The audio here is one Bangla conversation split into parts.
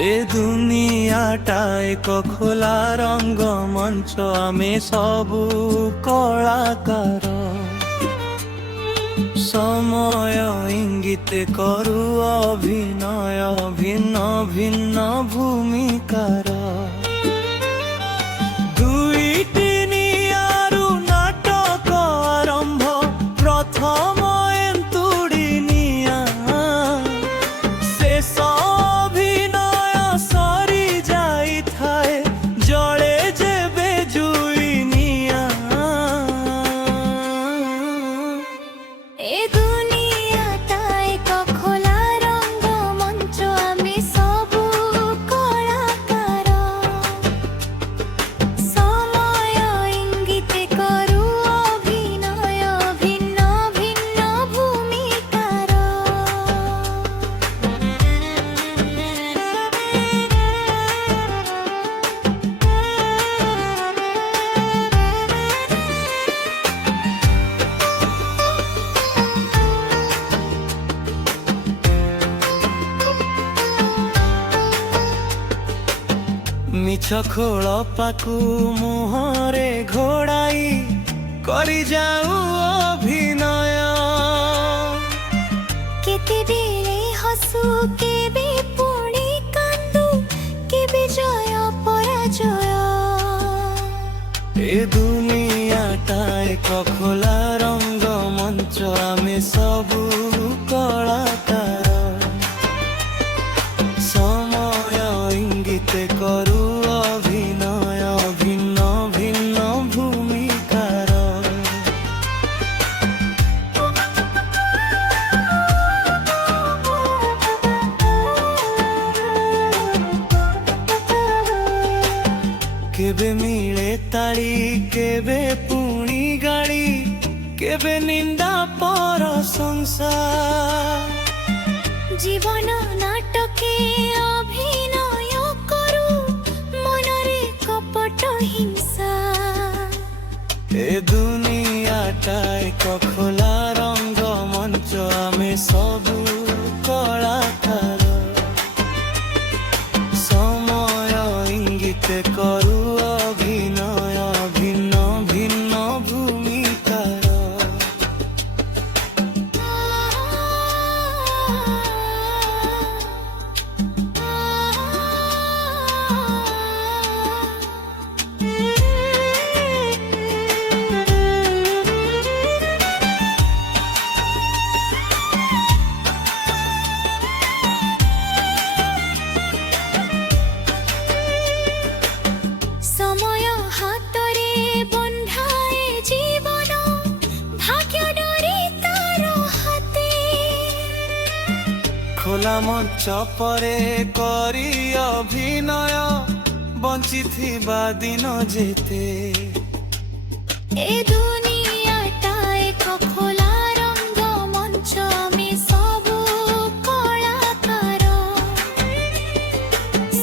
এ দুনিয়াটা এক খোলা রঙ্গ মঞ্চ, আমি সবু কଳାକାର। সময় ইঙ্গিতে করু অভিনয়, ভিন্ন ভিন্ন ভূমিকার। দুইটি নিয়ারু নাটক আরম্ভ, প্রথম এন্তুড়ি নিয়া। শেষ অভিনয় সরি যাইথায়, জলে যেবে জুই নিয়া। এ দুনিয়াটা এক খোলা রঙ্গ মঞ্চ, আমি সবু কଳାକାର। সময় ইঙ্গিতে করু অভিনয়, ভিন্ন ভিন্ন ভূমিকার। মিছ খোଳପାକୁ ମୁହଁରେ ଘୋଡ଼ାଇ କରି ଯାଉ ଅଭିନୟ। କେତେବେଳେ ହସୁ, କେବେ ପୁଣି କାନ୍ଦୁ, କେବେ ଜୟ ପରାଜୟ। ଏ ଦୁନିଆଟା ଏକ ଖୋଲା ରଙ୍ଗ ମଞ୍ଚ, ଆମେ ସବୁ କଳାକାର। সময় ইঙ্গিতে করু অভিনয়, ভিন্ন ভিন্ন ভূমিকার। কেবে মিলে তাড়ি, কেবে পুଣି গাড়ি, কেবে নিন্দা প্রশংসা। জীবন নাটকে অভিনয় করু, মনরে কপট হিংসা। এ দুনিয়াটা এক খোলা রঙ্গ মঞ্চ, আমি সবু কଳାକାର। সময় ইঙ্গিতে করু অভিনয়, ভিন্ন ভিন্ন ভূমিকার। সময় হাতরে বন্ধায় জীবন, ভাগ্য ডরে তার হাতে। খোলা মঞ্চ পরে করি অভিনয়, বঞ্চিথিবা দিন যেতে। এ দুনিয়াটা এক খোলা রঙ্গ মঞ্চ, আমি সবু কଳାକାର।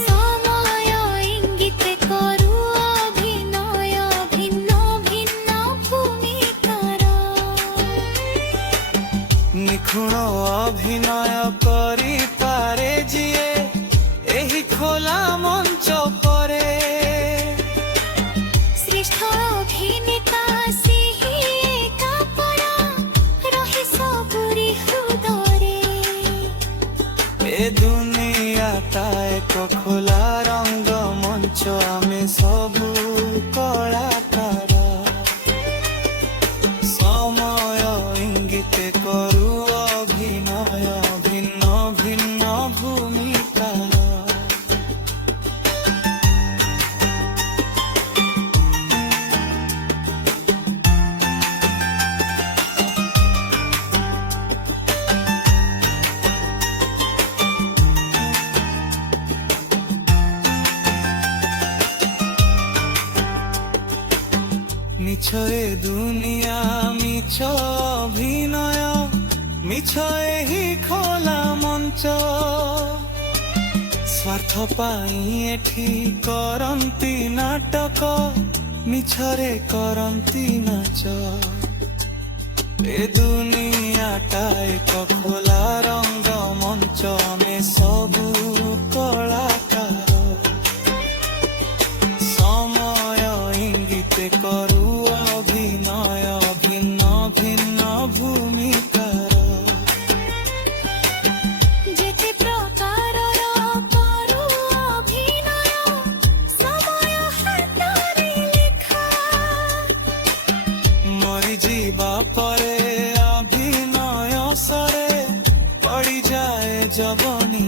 সময় ইঙ্গিতে করু অভিনয়, ভিন্ন ভিন্ন ভূমিকার। নিখুণ অভিনয় করি পারে যিয়ে, এই খোলা মঞ্চ পরে। শ্রেষ্ঠ অভিনেতা ସେହି ଏକା ପରା, ରହେ ସବୁରି ହୃଦୟରେ। এ দুনিয়াটা এক খোলা রঙ্গ মঞ্চ, আমি সবু কଳାକାର। সময় ইঙ্গিতে করু অভিনয়, ভিন্ন ভিন্ন ভূমিকার। মিছ এ দুনিয়া, মিছ অভিনয়, মিছ ଏହି খোলা মঞ্চ। স্বার্থ পাই এଠି କରନ୍ତି নাটক, মিছরে କରନ୍ତି নাচ। এ দুনিয়াটা এক খোলা রঙ্গ মঞ্চ, ଆମେ ସବୁ କଳାକାର। ଯିବା ପରେ ଅଭିନୟ ସରେ ପଡ଼ିଯାଏ ଜବନି